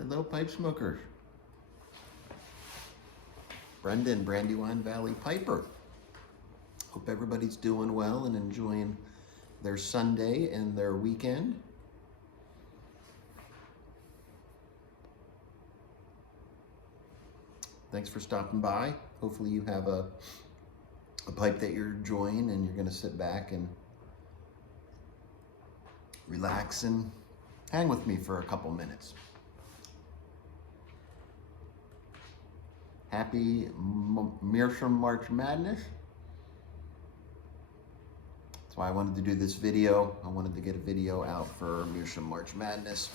Hello, pipe smokers. Brenda and Brandywine Valley Piper. Hope everybody's doing well and enjoying their Sunday and their weekend. Thanks for stopping by. Hopefully you have a pipe that you're enjoying and you're going to sit back and relax and hang with me for a couple minutes. Happy Meerschaum March Madness. That's why I wanted to do this video. I wanted to get a video out for Meerschaum March Madness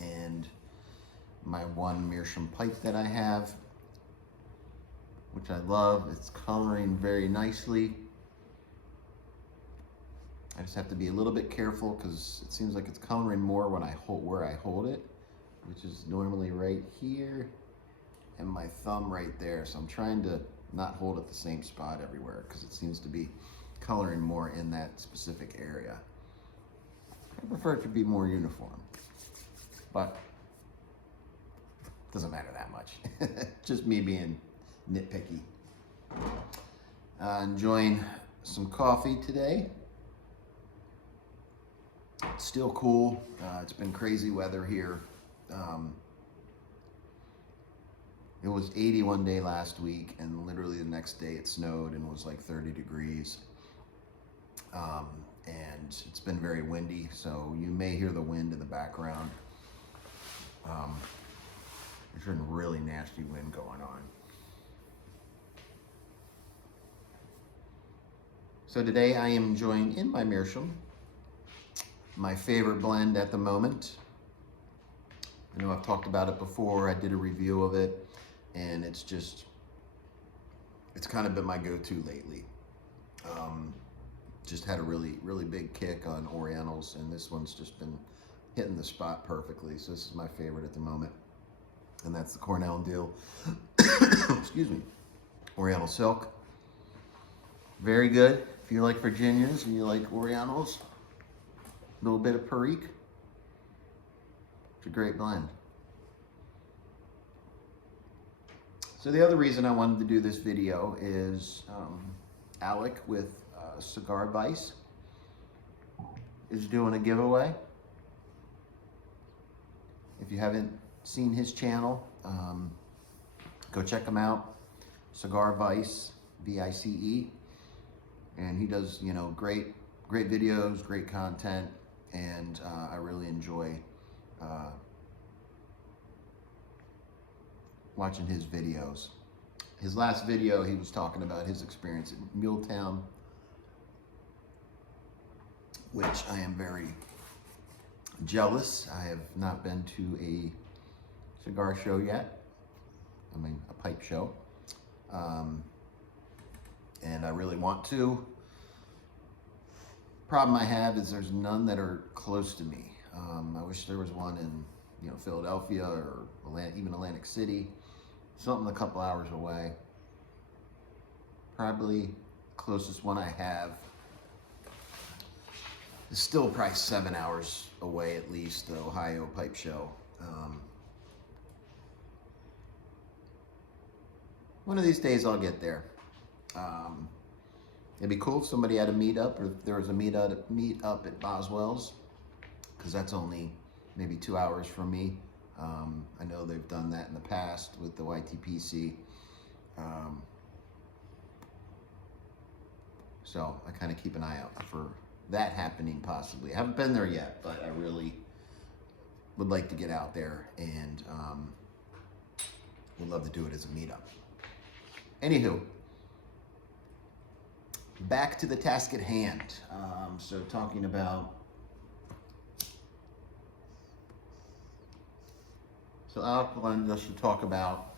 and my one Meerschaum pipe that I have, which I love. It's coloring very nicely. I just have to be a little bit careful because it seems like it's coloring more when I hold it, which is normally right here and my thumb right there. So I'm trying to not hold it the same spot everywhere because it seems to be coloring more in that specific area. I prefer it to be more uniform, but it doesn't matter that much. Just me being nitpicky. Enjoying some coffee today. It's still cool. It's been crazy weather here. It was 80 one day last week, and literally the next day it snowed and was like 30 degrees. And it's been very windy, so you may hear the wind in the background. There's a really nasty wind going on. So today I am enjoying in my Meerschaum my favorite blend at the moment. I know I've talked about it before. I did a review of it, and it's kind of been my go-to lately. Just had a really big kick on Orientals, and this one's just been hitting the spot perfectly. So this is my favorite at the moment, and that's the Cornell Deal. Excuse me, Oriental Silk. Very good. If you like Virginias and you like Orientals, a little bit of Perique, it's a great blend. So the other reason I wanted to do this video is Alec with Cigar Vice is doing a giveaway. If you haven't seen his channel, go check him out. Cigar Vice, V-I-C-E, and he does, you know, great videos, great content, and I really enjoy watching his videos. His last video, he was talking about his experience in Muletown, which I am very jealous. I have not been to a cigar show yet. I mean, a pipe show. And I really want to. Problem I have is there's none that are close to me. I wish there was one in, you know, Philadelphia or even Atlantic City, something a couple hours away. Probably closest one I have is still probably 7 hours away at least, the Ohio Pipe Show. One of these days I'll get there. It'd be cool if somebody had a meetup, or if there was a meetup at Boswell's, because that's only maybe 2 hours from me. I know they've done that in the past with the YTPC. So I kind of keep an eye out for that happening possibly. I haven't been there yet, but I really would like to get out there, and would love to do it as a meetup. Anywho, back to the task at hand. So talking about, so Alec wanted us to talk about,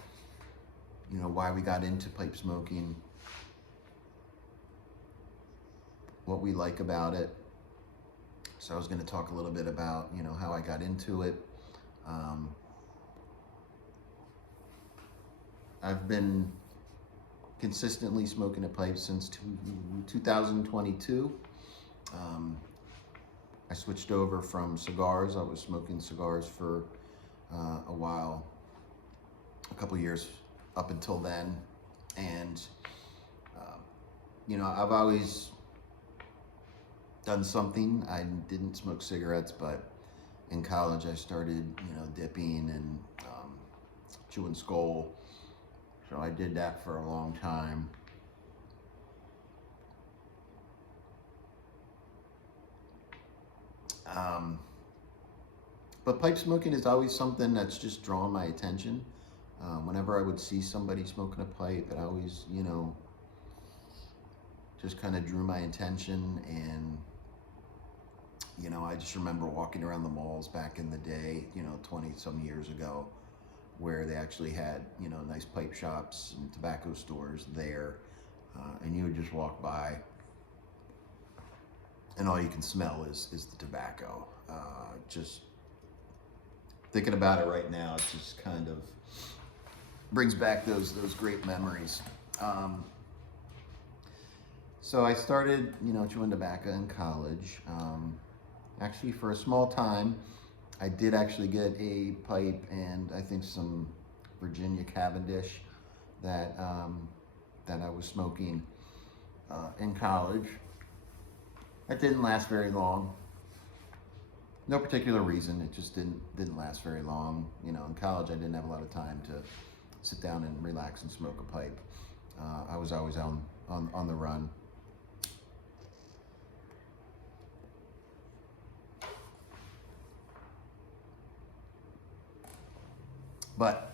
you know, why we got into pipe smoking, what we like about it. So I was going to talk a little bit about, you know, how I got into it. I've been consistently smoking a pipe since 2022. I switched over from cigars. I was smoking cigars for a while, a couple years up until then. And, I've always done something. I didn't smoke cigarettes, but in college I started, dipping and chewing skull. So I did that for a long time. But pipe smoking is always something that's just drawn my attention. Whenever I would see somebody smoking a pipe, it always, just kind of drew my attention. And, I just remember walking around the malls back in the day, 20 some years ago, where they actually had, nice pipe shops and tobacco stores there. And you would just walk by and all you can smell is the tobacco. Just thinking about it right now, it just kind of brings back those great memories. So I started, chewing tobacco in college. Actually, for a small time, I did actually get a pipe and I think some Virginia Cavendish that I was smoking in college. That didn't last very long. No particular reason. It just didn't last very long. In college, I didn't have a lot of time to sit down and relax and smoke a pipe. I was always on the run. But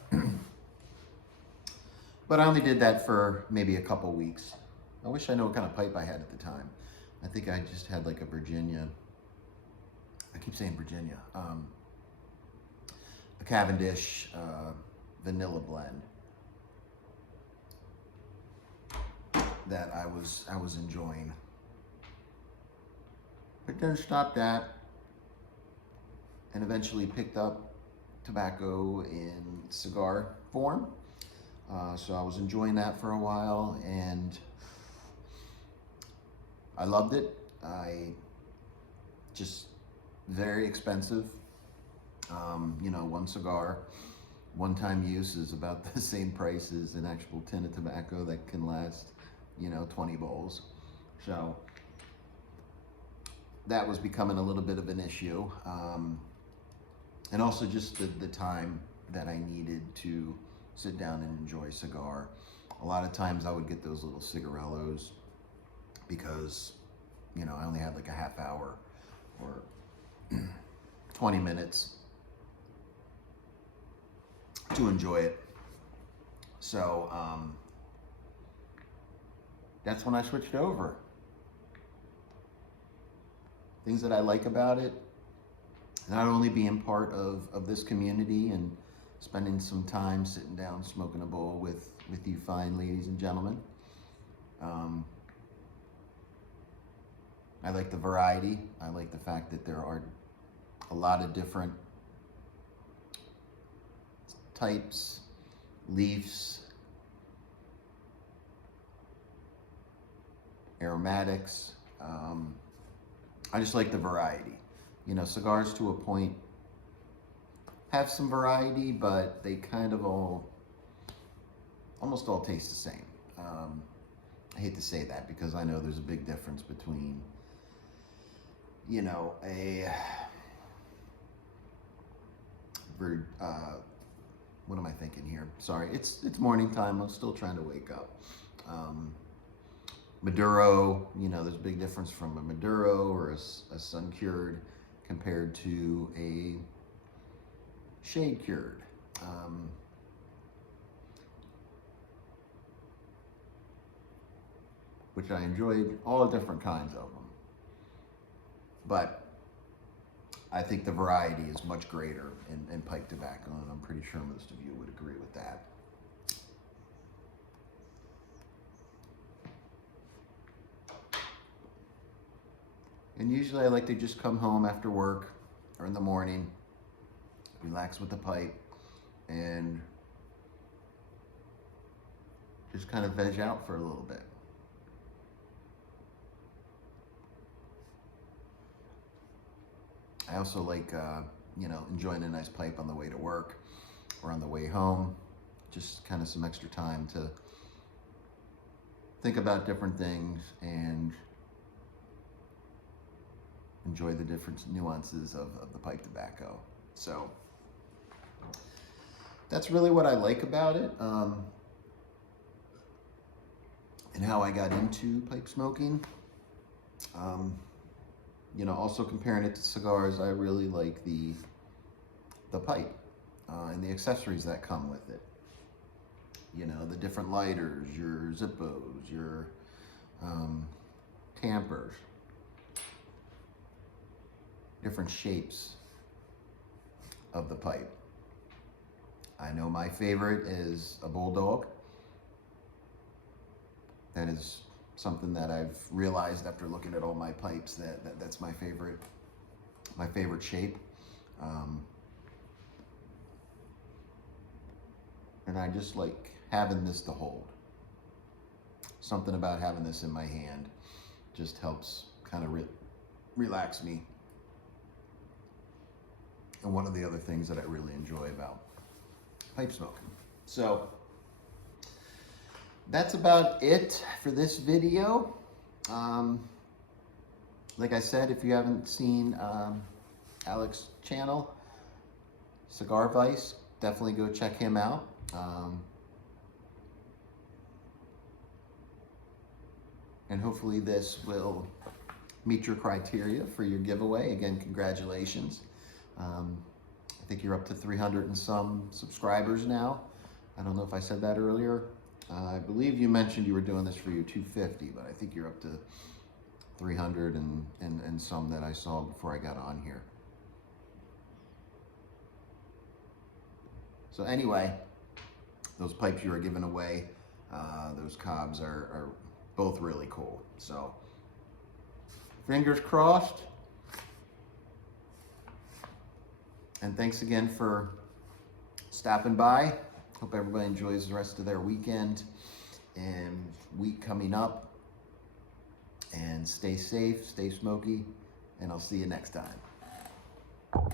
I only did that for maybe a couple weeks. I wish I knew what kind of pipe I had at the time. I think I just had like a Virginia. I keep saying Virginia. A Cavendish vanilla blend that I was enjoying. But then stopped that and eventually picked up tobacco in cigar form. So I was enjoying that for a while and I loved it. Very expensive. One cigar, one-time use is about the same price as an actual tin of tobacco that can last, 20 bowls. So that was becoming a little bit of an issue. And also just the time that I needed to sit down and enjoy a cigar. A lot of times I would get those little cigarellos because, I only had like a half hour or 20 minutes to enjoy it. So that's when I switched over. Things that I like about it, not only being part of this community and spending some time sitting down smoking a bowl with you fine ladies and gentlemen. I like the variety. I like the fact that there are a lot of different types, leaves, aromatics. I just like the variety. Cigars to a point have some variety, but they kind of almost all taste the same. I hate to say that because I know there's a big difference between, what am I thinking here? Sorry, it's morning time. I'm still trying to wake up. Maduro, there's a big difference from a Maduro or a sun-cured compared to a shade-cured. Which I enjoyed all different kinds of them. But I think the variety is much greater in pipe tobacco, and I'm pretty sure most of you would agree with that. And usually I like to just come home after work or in the morning, relax with the pipe, and just kind of veg out for a little bit. I also like you know, enjoying a nice pipe on the way to work or on the way home. Just kind of some extra time to think about different things and enjoy the different nuances of the pipe tobacco. So that's really what I like about it, and how I got into pipe smoking. You know, also comparing it to cigars, I really like the pipe and the accessories that come with it. You know, the different lighters, your Zippos, your tampers, different shapes of the pipe. I know my favorite is a bulldog. That is something that I've realized after looking at all my pipes that's my favorite shape. And I just like having this to hold. Something about having this in my hand just helps kind of relax me. And one of the other things that I really enjoy about pipe smoking. So that's about it for this video. Like I said, if you haven't seen Alex's channel, Cigar Vice, definitely go check him out. And hopefully this will meet your criteria for your giveaway. Again, congratulations. I think you're up to 300 and some subscribers now. I don't know if I said that earlier. I believe you mentioned you were doing this for your 250, but I think you're up to 300 and some that I saw before I got on here. So anyway, those pipes you are giving away, those cobs are both really cool. So fingers crossed. And thanks again for stopping by. Hope everybody enjoys the rest of their weekend and week coming up. And stay safe, stay smoky, and I'll see you next time.